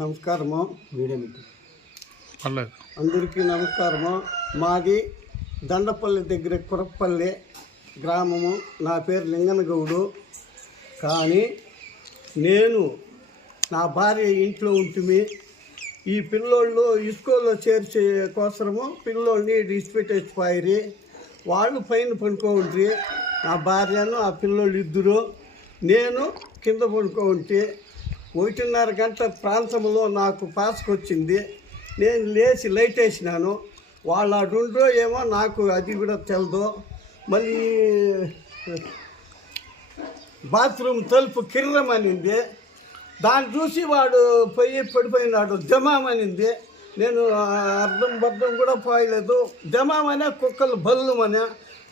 నమస్కారము మీడియా అందరికీ నమస్కారము. మాది దండపల్లి దగ్గర కురప్పల్లి గ్రామము. నా పేరు లింగనగౌడు. కానీ నేను నా భార్య ఇంట్లో ఉంటుంది. ఈ పిల్లోళ్ళు ఇస్కూల్లో చేర్చే కోసము పిల్లోడిని డిస్పెట్టేసిపోయి వాళ్ళు పైన పడుకోండి. నా భార్యను ఆ పిల్లోళ్ళు ఇద్దరు, నేను కింద పడుకోండి. 1:30 గంటల ప్రాంతంలో నాకు పాసుకొచ్చింది. నేను లేచి లైట్ వేసినాను. వాళ్ళు అటుండ్రో ఏమో నాకు అది కూడా తెలదు. మళ్ళీ బాత్రూమ్ తలుపు కిర్రమనింది. దాన్ని చూసి వాడు పోయి పడిపోయినాడు. జమామనింది. నేను అర్థం కూడా పోయలేదు. జమామనే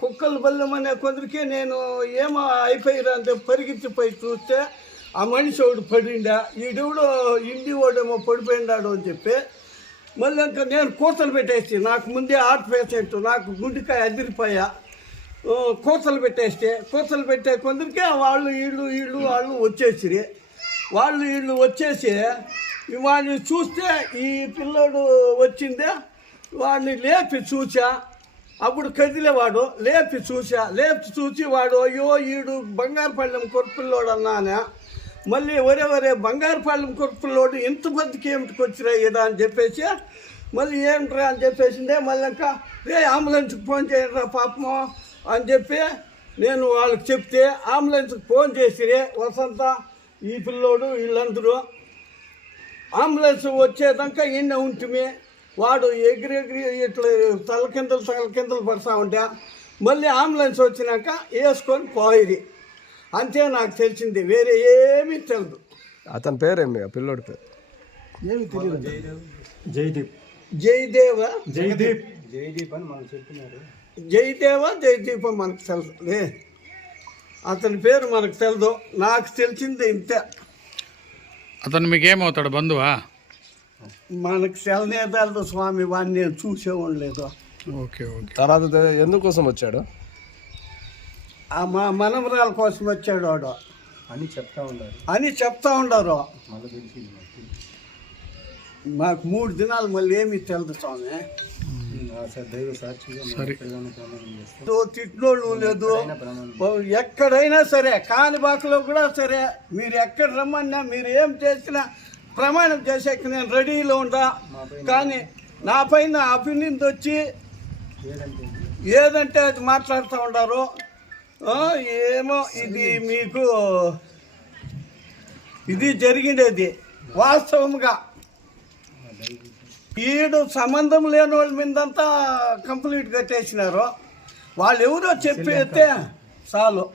కుక్కలు బల్లుమనే కొందరికి నేను ఏమో అయిపోయిరా అంటే పరిగెత్తిపోయి చూస్తే ఆ మనిషి ఒకడు పడిండా. ఈడెవడో ఇండి వాడేమో పడిపోయినాడు అని చెప్పి మళ్ళీ ఇంకా నేను కూతలు పెట్టేసి, నాకు ముందే హార్ట్ పేషెంట్, నాకు గుండెకాయ అదిరిపోయా. కూతలు పెట్టే కొందరికే వాళ్ళు వీళ్ళు వచ్చేసిరి. వీళ్ళు వచ్చేసి వాడిని చూస్తే ఈ పిల్లోడు వచ్చిందే. వాడిని లేపి చూసా. అప్పుడు కదిలేవాడు. లేపి చూసి వాడు అయ్యో ఈడు బంగారుపల్లెం కొరపిల్లోడు అన్నానే. మళ్ళీ ఒరే బంగారుపల్లెం కొరపిల్లోడు ఇంత మందికి ఏమిటికి వచ్చిరా ఈడ అని చెప్పేసి మళ్ళీ ఏమిట్రా అని చెప్పేసిందే. మళ్ళీ ఇంకా అంబులెన్స్కి ఫోన్ చేయండిరా పాపము అని చెప్పి నేను వాళ్ళకి చెప్తే అంబులెన్స్కి ఫోన్ చేసిరే. వసంత, ఈ పిల్లోడు, వీళ్ళందరూ అంబులెన్స్ వచ్చేదాకా ఈయన ఉంటుంది. వాడు ఎగిరి ఇట్లా తలకిందలు పడతా ఉంటా. మళ్ళీ అంబులెన్స్ వచ్చినాక వేసుకొని పోయిరి. అంతే నాకు తెలిసింది, వేరే ఏమీ తెలియదు. అతని పేరేమి? ఆ పిల్లోడి పేరు ఏమి తెలియదు. జయదేవ్ అని మనకు చెప్పినారు. జయదీప్ మనకు తెలుసు. అతని పేరు మనకు తెలియదు. నాకు తెలిసింది ఇంతే. అతను మీకేమవుతాడు? బంధువా? మనకు తెలదు స్వామి. వాడిని నేను చూసేవాడు లేదు. ఓకే. తర్వాత ఎందుకోసం వచ్చాడు? మా మనమరాల కోసం వచ్చాడు వాడు అని చెప్తా ఉండారు. మాకు 3 దినాలు మళ్ళీ ఏమీ తెలియదు స్వామి. తిట్టినోళ్ళు లేదు. ఎక్కడైనా సరే, కానిబాకలో కూడా సరే, మీరు ఎక్కడ రమ్మన్నా, మీరు ఏం చేసినా ప్రమాణం చేసాక నేను రెడీలో ఉండా. కానీ నా పైన అభినంది వచ్చి ఏదంటే అది మాట్లాడుతూ ఉంటారు. ఏమో ఇది మీకు ఇది జరిగినది వాస్తవంగా. ఈడు సంబంధం లేని వాళ్ళ మీదంతా కంప్లీట్ కట్టేసినారు. వాళ్ళు ఎవరో చెప్పేస్తే చాలు.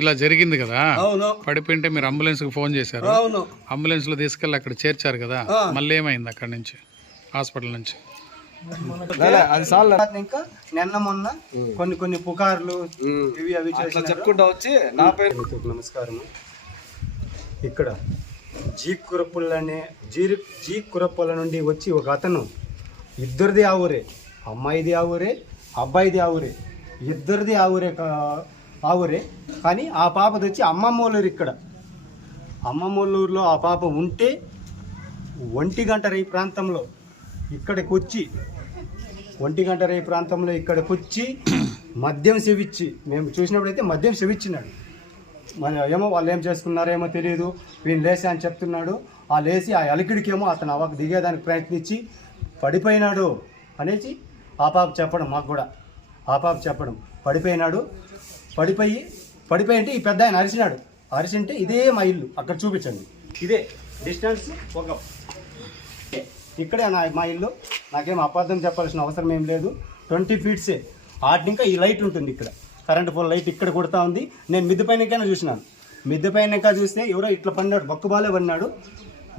ఇలా జరిగింది కదా. అవును. పడిపోయింటే మీరు అంబులెన్స్ కి ఫోన్ చేశారు. అవును. అంబులెన్స్ లో తీసుకెళ్ళి అక్కడ చేర్చారు కదా. మళ్ళీ ఏమైంది అక్కడ నుంచి, హాస్పిటల్ నుంచి? ఇంకా నిన్న మొన్న కొన్ని పుకార్లు ఇవి అవి చెప్పుకుంటా వచ్చి నా పేరు. నమస్కారం. ఇక్కడ జీ కురప్పుల నుండి వచ్చి ఒక అతను, ఇద్దరిది ఆ ఊరే, అమ్మాయిది ఆ ఊరే, అబ్బాయిది ఆ ఊరే, ఇద్దరిది ఆ ఊరే. కానీ ఆ పాపది వచ్చి అమ్మమ్మోళ్ళూరు. ఇక్కడ అమ్మమ్మోళ్ళూరులో ఆ పాప ఉంటే 1:00 ప్రాంతంలో ఇక్కడికి వచ్చి మద్యం సెవిచ్చి, మేము చూసినప్పుడైతే మద్యం సెవిచ్చినాడు. ఏమో వాళ్ళు ఏం చేసుకున్నారేమో తెలియదు. వీళ్ళు లేసి అని చెప్తున్నాడు. ఆ లేచి ఆ అలికిడికేమో అతను అవకు దిగేదానికి ప్రయత్నించి పడిపోయినాడు అనేసి ఆ పాప చెప్పడం, మాకు కూడా ఆ పాప చెప్పడం. పడిపోయి అంటే ఈ పెద్ద ఆయన అరిసింటే ఇదే మా ఇల్లు, అక్కడ చూపించండి. ఇదే డిస్టెన్స్ ఇక్కడే మా ఇల్లు. నాకేం అబద్ధం చెప్పాల్సిన అవసరం ఏం లేదు. 20 ఫీట్సే. ఇంకా ఈ లైట్ ఉంటుంది ఇక్కడ, కరెంటు పోల్ లైట్ ఇక్కడ కొడతా ఉంది. నేను మిద్దె పైన చూసినాను. మిద్దె పైన చూస్తే ఎవరో ఇట్లా పడినాడు, బొక్కబాలే పడినాడు.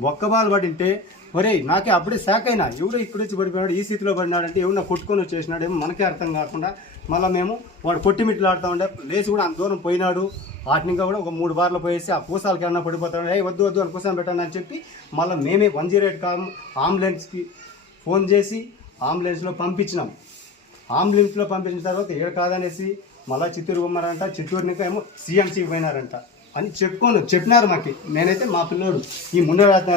బొక్కబాలు పడింటే ఒరే నాకే అప్పుడే శాక్ అయినా, ఎవరో ఇక్కడ వచ్చి పడిపోయాడు, ఈ స్థితిలో పడినాడు అంటే ఎవరన్నా కొట్టుకొని వచ్చేసినాడేమో మనకే అర్థం కాకుండా మళ్ళీ మేము వాడు కొట్టిమిట్లు ఆడుతూ ఉండే. లేచి కూడా అంత దూరం పోయినాడు. ఇంకా కూడా ఒక 3 బార్లు పోయేసి ఆ పూసాలకి ఏమన్నా పడిపోతాడు. వద్దు అని పూసాను పెట్టాను అని చెప్పి మళ్ళీ మేమే 108 అంబులెన్స్కి ఫోన్ చేసి అంబులెన్స్లో పంపించినాం. అంబులెన్స్లో పంపించిన తర్వాత ఏడు కాదనేసి మళ్ళీ చిత్తూరు పొమ్మరంట. చిత్తూరునిక ఏమో CMCకి పోయినారంట. అని చెప్పినారు మాకు. నేనైతే మా పిల్లోడు ఈ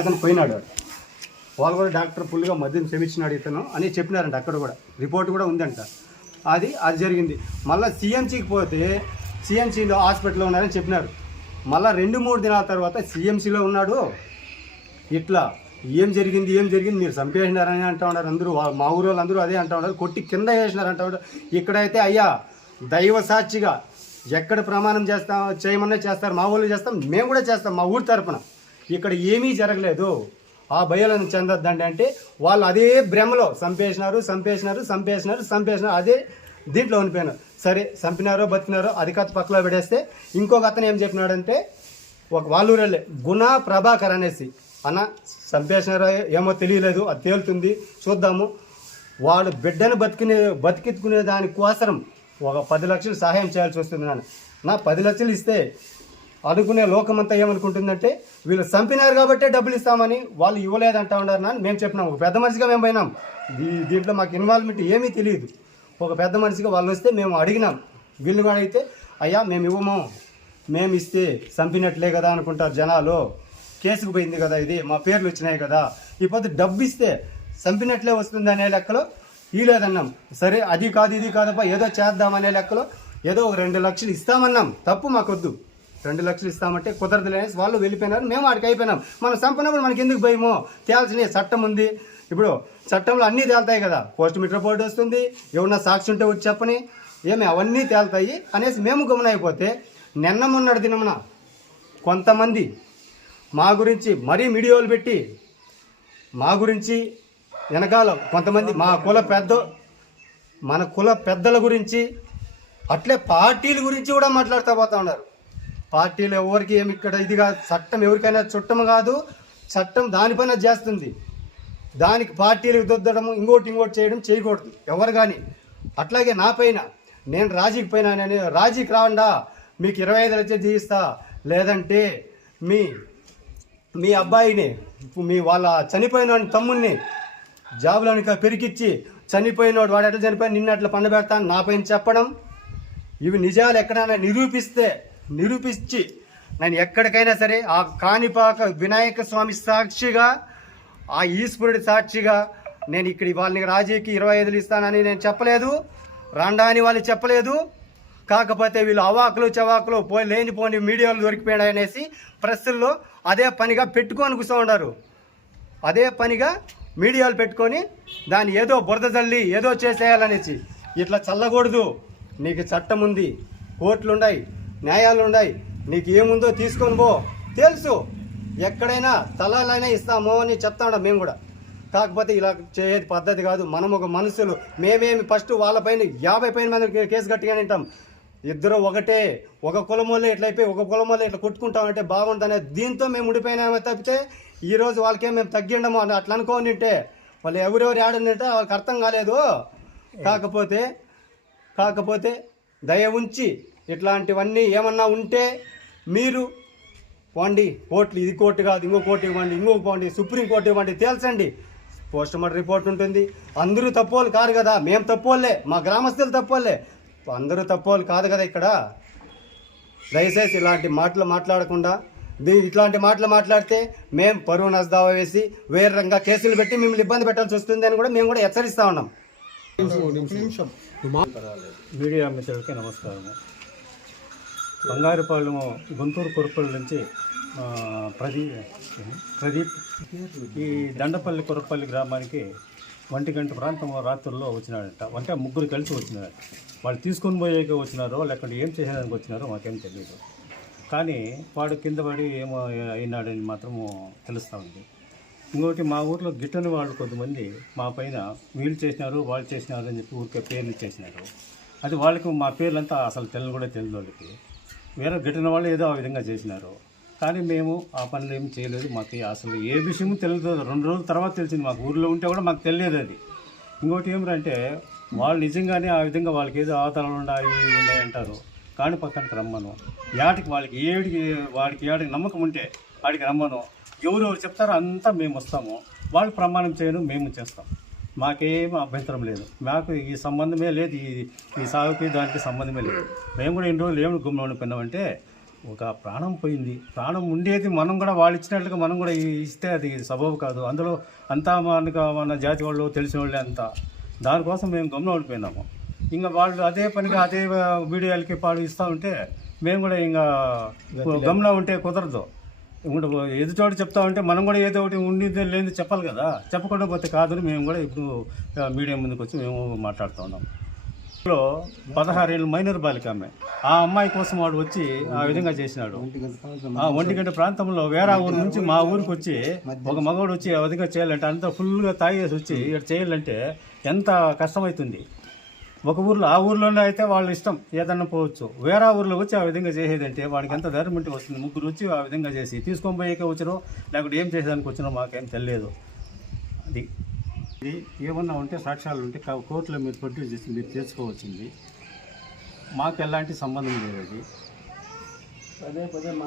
అతను పోయినాడు, వాళ్ళు కూడా డాక్టర్ ఫుల్గా మద్యం సేవించినాడు ఇతను అని చెప్పినారంట. అక్కడ కూడా రిపోర్ట్ కూడా ఉందంట. అది జరిగింది. మళ్ళీ సిఎంసీకి పోతే సిఎంసీలో హాస్పిటల్లో ఉన్నారని చెప్పినారు. మళ్ళీ 2-3 దినాల తర్వాత సిఎంసీలో ఉన్నాడు. ఇట్లా ఏం జరిగింది మీరు చంపేసినారని అంటూ ఉన్నారు అందరూ. మా ఊరు వాళ్ళు అందరూ అదే అంటూ ఉన్నారు, కొట్టి కింద వేసినారు అంటూ ఉన్నారు. ఇక్కడైతే అయ్యా దైవ సాక్షిగా ఎక్కడ ప్రమాణం చేయమన్నా చేస్తారు, మా ఊళ్ళు చేస్తాం, మేము కూడా చేస్తాం మా ఊరి తరపున. ఇక్కడ ఏమీ జరగలేదు, ఆ భయాలను చెందొద్దండి అంటే వాళ్ళు అదే భ్రమలో చంపేసినారు అదే దీంట్లో ఉండిపోయినారు. సరే చంపినారో బతికినారో అది కథ పక్కలో పెడేస్తే ఇంకొక అతను ఏం చెప్పినాడంటే ఒక వాళ్ళూరెళ్ళే గుణ ప్రభాకర్ అనేసి, అన్న చంపేసినారో ఏమో తెలియలేదు, అది తేలుతుంది చూద్దాము, వాడు బిడ్డను బతికించుకునే దానికోసం ఒక 10 లక్షలు సహాయం చేయాల్సి వస్తుంది. నా 10 లక్షలు ఇస్తే అనుకునే లోకమంతా ఏమనుకుంటుందంటే వీళ్ళు చంపినారు కాబట్టే డబ్బులు ఇస్తామని, వాళ్ళు ఇవ్వలేదంటా ఉన్నారు అని మేము చెప్పినాం. ఒక పెద్ద మనిషిగా మేము పోయినాం, దీంట్లో మాకు ఇన్వాల్వ్మెంట్ ఏమీ తెలియదు. ఒక పెద్ద మనిషిగా వాళ్ళు వస్తే మేము అడిగినాం. వీళ్ళు కూడా అయితే అయ్యా మేము ఇవ్వము, మేము ఇస్తే చంపినట్లే కదా అనుకుంటారు జనాలు, కేసుకు పోయింది కదా ఇది, మా పేర్లు వచ్చినాయి కదా, ఇప్పుడు డబ్బు ఇస్తే చంపినట్లే వస్తుంది అనే లెక్కలో ఇవ్వలేదన్నాం. సరే అది కాదు ఇది కాదప్ప ఏదో చేద్దామనే లెక్కలో ఏదో 2 లక్షలు ఇస్తామన్నాం. తప్పు మాకొద్దు, 2 లక్షలు ఇస్తామంటే కుదరదులేసి వాళ్ళు వెళ్ళిపోయినారు. మేము వాడికి అయిపోయినాం. మనం చంపినప్పుడు మనకి ఎందుకు భయమో, తేల్చిన చట్టం ఉంది. ఇప్పుడు చట్టంలో అన్నీ తేలుతాయి కదా, పోస్ట్ మార్టం రిపోర్ట్ వస్తుంది, ఏమన్నా సాక్షి ఉంటే వచ్చి చెప్పని, అవన్నీ తేలుతాయి అనేసి మేము గమనైపోతే మొన్నటి దినమున కొంతమంది మా గురించి మరీ వీడియోలు పెట్టి మా గురించి వెనకాల కొంతమంది మన కుల పెద్దల గురించి అట్లే పార్టీల గురించి కూడా మాట్లాడుతూ పోతా ఉన్నారు. పార్టీలు ఎవరికి ఏమి ఇక్కడ ఇది కాదు, చట్టం ఎవరికైనా చుట్టం కాదు, చట్టం దానిపైన చేస్తుంది. దానికి పార్టీలకు దొద్దడము ఇంకోటి చేయడం చేయకూడదు ఎవరు కానీ. అట్లాగే నా పైన నేను రాజీకి పైన రాజీకి రావండా మీకు 25 లక్షలు తీయిస్తా, లేదంటే మీ అబ్బాయిని వాళ్ళ చనిపోయిన తమ్ముడిని జాబులోనికి పెరికిచ్చి చనిపోయినోడు వాడు ఎట్లా చనిపోయి నిన్న అట్లా పండబెడతాను నా పైన చెప్పడం, ఇవి నిజాలు ఎక్కడైనా నిరూపించి నేను ఎక్కడికైనా సరే ఆ కాణిపాక వినాయక స్వామి సాక్షిగా, ఆ ఈశ్వరుడి సాక్షిగా నేను ఇక్కడ వాళ్ళని రాజీకి 25 ఇస్తానని నేను చెప్పలేదు, రాండా అని వాళ్ళు చెప్పలేదు. కాకపోతే వీళ్ళు అవాకులు చవాకులు లేనిపోని మీడియాలు దొరికిపోయాయి అనేసి ప్రెస్సుల్లో అదే పనిగా పెట్టుకొని కూర్చో ఉన్నారు. అదే పనిగా మీడియాలు పెట్టుకొని దాన్ని ఏదో బురద జల్లి ఏదో చేసేయాలనేసి. ఇట్లా చల్లకూడదు. నీకు చట్టం ఉంది, కోర్టులు ఉన్నాయి, న్యాయాలు ఉన్నాయి, నీకు ఏముందో తీసుకొని పో. తెలుసు ఎక్కడైనా తలాలైనా ఇస్తామో అని చెప్తాం మేము కూడా. కాకపోతే ఇలా చేసేది పద్ధతి కాదు. మనం ఒక మనుషులు, మేమేమి ఫస్ట్ వాళ్ళపైన 50 పైన మంది కేసు గట్టిగానే ఉంటాం. ఇద్దరు ఒకటే, ఒక కులం వాళ్ళే ఇట్లా అయిపోయి ఒక కులం వాళ్ళే ఇట్లా కొట్టుకుంటామంటే బాగుంటుందనే దీంతో మేము ఉండిపోయినామే తప్పితే ఈరోజు వాళ్ళకేం మేము తగ్గిండము అని అట్లా అనుకోని ఉంటే వాళ్ళు ఎవరెవరు ఆడనంటే వాళ్ళకి అర్థం కాలేదు. కాకపోతే దయ ఉంచి ఇట్లాంటివన్నీ ఏమన్నా ఉంటే మీరు పోండి, కోర్టులు ఇది కోర్టు కాదు ఇంకో కోర్టు ఇవ్వండి, ఇంకొక పోండి, సుప్రీంకోర్టు ఇవ్వండి, తేల్చండి. పోస్ట్ మార్టం రిపోర్ట్ ఉంటుంది. అందరూ తప్పోళ్ళు కాదు కదా, మేము తప్పోళ్ళే, మా గ్రామస్తులు తప్పోళ్ళే, అందరూ తప్పోళ్ళు కాదు కదా. ఇక్కడ దయచేసి ఇలాంటి మాటలు మాట్లాడకుండా, ఇట్లాంటి మాటలు మాట్లాడితే మేము పరువు నష్టదావా వేసి వేరే రంగా కేసులు పెట్టి మిమ్మల్ని ఇబ్బంది పెట్టాల్సి వస్తుంది అని కూడా మేము కూడా హెచ్చరిస్తూ ఉన్నాం. మీడియా మిత్రులకి నమస్కారము. బంగారుపాలెం గుంటూరు కురపల్లి నుంచి ప్రదీప్ ఈ దండపల్లి కురపల్లి గ్రామానికి 1 గంట ప్రాంతం రాత్రుల్లో వచ్చినాడంట. అంటే 3 కలిసి వచ్చినారు. వాళ్ళు తీసుకొని పోయేకి వచ్చినారో లేకపోతే ఏం చేసేదానికి వచ్చినారో మాకేం తెలియదు. కానీ వాడు కింద పడి ఏమో అయినాడని మాత్రము తెలుస్తూ ఉంది. ఇంకోటి మా ఊర్లో గిట్టని వాళ్ళు కొంతమంది మా పైన వీళ్ళు చేసినారు వాళ్ళు చేసినారు అని చెప్పి ఊరికే పేర్లు చేసినారు. అది వాళ్ళకి మా పేర్లంతా అసలు కూడా తెలియదు. వాళ్ళకి వేరే గిట్టని వాళ్ళు ఏదో ఆ విధంగా చేసినారు. కానీ మేము ఆ పనులు ఏమి చేయలేదు. మాకు అసలు ఏ విషయము తెలియదు. 2 రోజుల తర్వాత తెలిసింది. మాకు ఊర్లో ఉంటే కూడా మాకు తెలియదు అది. ఇంకోటి ఏమిటంటే వాళ్ళు నిజంగానే ఆ విధంగా వాళ్ళకి ఏదో ఆధారాలు ఉన్నాయి అంటారు. కాని పక్కనకి రమ్మను, యాటికి వాడికి ఏడికి నమ్మకం ఉంటే వాడికి రమ్మను. ఎవరెవరు చెప్తారో అంతా మేము వస్తాము. వాళ్ళు ప్రమాణం చేయను, మేము చేస్తాం. మాకేం అభ్యంతరం లేదు. మాకు ఈ సంబంధమే లేదు, ఈ సాగుకి దానికి సంబంధమే లేదు. మేము కూడా ఇన్ని రోజులు ఏమి గుమ్మని పోయినామంటే ఒక ప్రాణం పోయింది, ప్రాణం ఉండేది మనం కూడా వాళ్ళు ఇచ్చినట్లుగా మనం కూడా ఇస్తే అది సబబు కాదు. అందులో అంతా మన జాతి వాళ్ళు తెలిసిన వాళ్ళే అంతా. దానికోసం మేము గమనం ఓడిపోయినాము. ఇంకా వాళ్ళు అదే పనిగా అదే మీడియాలకి పాడు ఇస్తూ ఉంటే మేము కూడా ఇంకా గమనం ఉంటే కుదరదు. ఇంకా ఎదుటోటి చెప్తా ఉంటే మనం కూడా ఏదో ఒకటి ఉండింది లేని చెప్పాలి కదా. చెప్పకుండా పోతే కాదని మేము కూడా ఇప్పుడు మీడియా ముందుకు వచ్చి మేము మాట్లాడుతూ ఉన్నాం. 16 ఏళ్ళ మైనర్ బాలిక అమ్మాయి, ఆ అమ్మాయి కోసం వాడు వచ్చి ఆ విధంగా చేసినాడు. ఆ 1 గంట ప్రాంతంలో వేరే ఊరు నుంచి మా ఊరికి వచ్చి ఒక మగవాడు వచ్చి ఆ విధంగా చేయాలంటే అంత ఫుల్గా తాగేసి వచ్చి ఇక్కడ చేయాలంటే ఎంత కష్టమవుతుంది. ఒక ఊర్లో ఆ ఊర్లోనే అయితే వాళ్ళ ఇష్టం ఏదన్నా పోవచ్చు. వేరే ఊర్లో వచ్చి ఆ విధంగా చేసేదంటే వాడికి ఎంత ధైర్యం ఉంటే వస్తుంది. 3 వచ్చి ఆ విధంగా చేసి తీసుకొని పోయాకే వచ్చినో లేకపోతే ఏం చేసేదానికి వచ్చినో మాకేం తెలియదు. అది ఇది ఏమన్నా ఉంటే సాక్ష్యాలు ఉంటే కోర్టులో మీరు ప్రొడ్యూస్ చేసి మీరు తెచ్చుకోవచ్చింది. మాకు ఎలాంటి సంబంధం లేదు.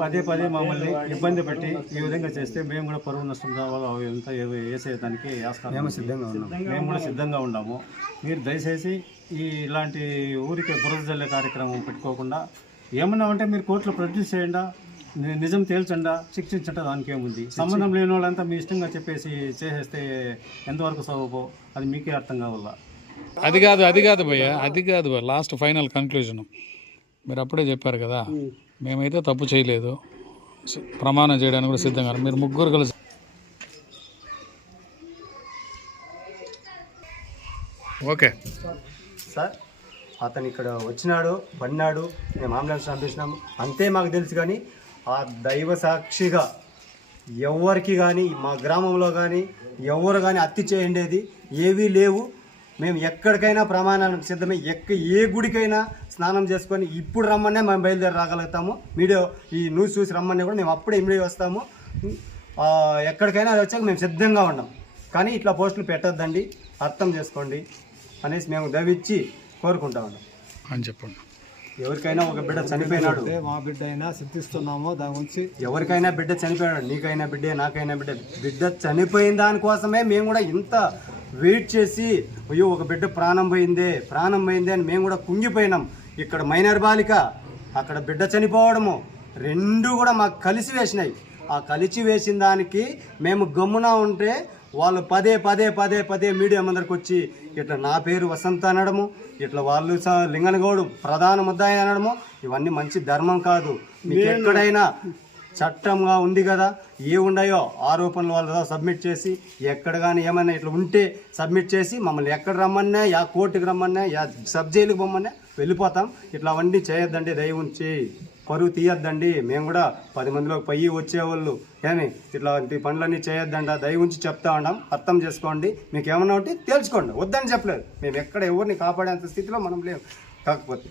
అది పదే మమ్మల్ని ఇబ్బంది పెట్టి ఈ విధంగా చేస్తే మేము కూడా పరువు నష్టం కావాలో అంతా వేసేదానికి మేము కూడా సిద్ధంగా ఉన్నాము. మీరు దయచేసి ఇలాంటి ఊరికి బురద జల్లే కార్యక్రమం పెట్టుకోకుండా ఏమన్నా ఉంటే మీరు కోర్టులో ప్రొడ్యూస్ చేయండి, నిజం తేల్చండా, శిక్షించండి. దానికి ఏముంది. సంబంధం లేని వాళ్ళంతా మీ ఇష్టంగా చెప్పేసి చేసేస్తే ఎంతవరకు సబబో అది మీకే అర్థం కావాలా. అది కాదు భయ్య, అది కాదు లాస్ట్ ఫైనల్ కన్క్లూజన్. మీరు అప్పుడే చెప్పారు కదా, మేమైతే తప్పు చేయలేదు, ప్రమాణం చేయడానికి కూడా సిద్ధంగా. మీరు ముగ్గురు కలిసి ఓకే సార్ అతను ఇక్కడ వచ్చినాడు, పడినాడు, మేము అంబులెన్స్ పంపించినాము అంతే మాకు తెలుసు. కానీ ఆ దైవ సాక్షిగా ఎవరికి కానీ మా గ్రామంలో కానీ ఎవరు కానీ హత్య చేయండేది ఏవీ లేవు. మేము ఎక్కడికైనా ప్రమాణానికి సిద్ధమే. ఏ గుడికైనా స్నానం చేసుకొని ఇప్పుడు రమ్మనే మేము బయలుదేరి రాగలుగుతాము. వీడియో ఈ న్యూస్ చూసి రమ్మని కూడా మేము అప్పుడే ఇమిడి వస్తాము. ఎక్కడికైనా అది వచ్చాక మేము సిద్ధంగా ఉన్నాం. కానీ ఇట్లా పోస్టులు పెట్టొద్దండి, అర్థం చేసుకోండి అనేసి మేము దయవిచ్చి కోరుకుంటా ఉన్నాం అని చెప్పండి. ఎవరికైనా ఒక బిడ్డ చనిపోయినాడు, మా బిడ్డ అయినా సిద్ధిస్తున్నామో దాని గురించి. ఎవరికైనా బిడ్డ చనిపోయాడు, నీకైనా బిడ్డే, నాకైనా బిడ్డ చనిపోయిన దానికోసమే మేము కూడా ఇంత వెయిట్ చేసి అయ్యో ఒక బిడ్డ ప్రాణం పోయిందే అని మేము కూడా కుంగిపోయినాం. ఇక్కడ మైనర్ బాలిక, అక్కడ బిడ్డ చనిపోవడము రెండు కూడా మాకు కలిసి వేసినాయి. ఆ కలిసి వేసిన దానికి మేము గమ్మున ఉంటే వాళ్ళు పదే మీడియా ముందరికి వచ్చి ఇట్లా నా పేరు వసంత అనడము, ఇట్లా వాళ్ళు లింగనగౌడు ప్రధాన ముద్దాయి అనడము, ఇవన్నీ మంచి ధర్మం కాదు. మీకు ఎక్కడైనా చట్టంగా ఉంది కదా, ఏ ఉన్నాయో ఆరోపణలు వాళ్ళతో సబ్మిట్ చేసి ఎక్కడ కానీ ఏమైనా ఇట్లా ఉంటే సబ్మిట్ చేసి మమ్మల్ని ఎక్కడ రమ్మన్నా, యా కోర్టుకి రమ్మన్నా, యా సబ్ జైలుకి పొమ్మన్నా వెళ్ళిపోతాం. ఇట్లా అవన్నీ చేయొద్దండి, దయ ఉంచి పరువు తీయొద్దండి. మేము కూడా 10 మందిలోకి పయ్యి వచ్చేవాళ్ళు ఏమి ఇట్లాంటి పనులన్నీ చేయొద్దంట, దయ ఉంచి చెప్తా ఉన్నాం. అర్థం చేసుకోండి, మీకు ఏమన్నా ఉంటే తెలుసుకోండి, వద్దని చెప్పలేదు. మేము ఎక్కడ ఎవరిని కాపాడేంత స్థితిలో మనం లేవు. కాకపోతే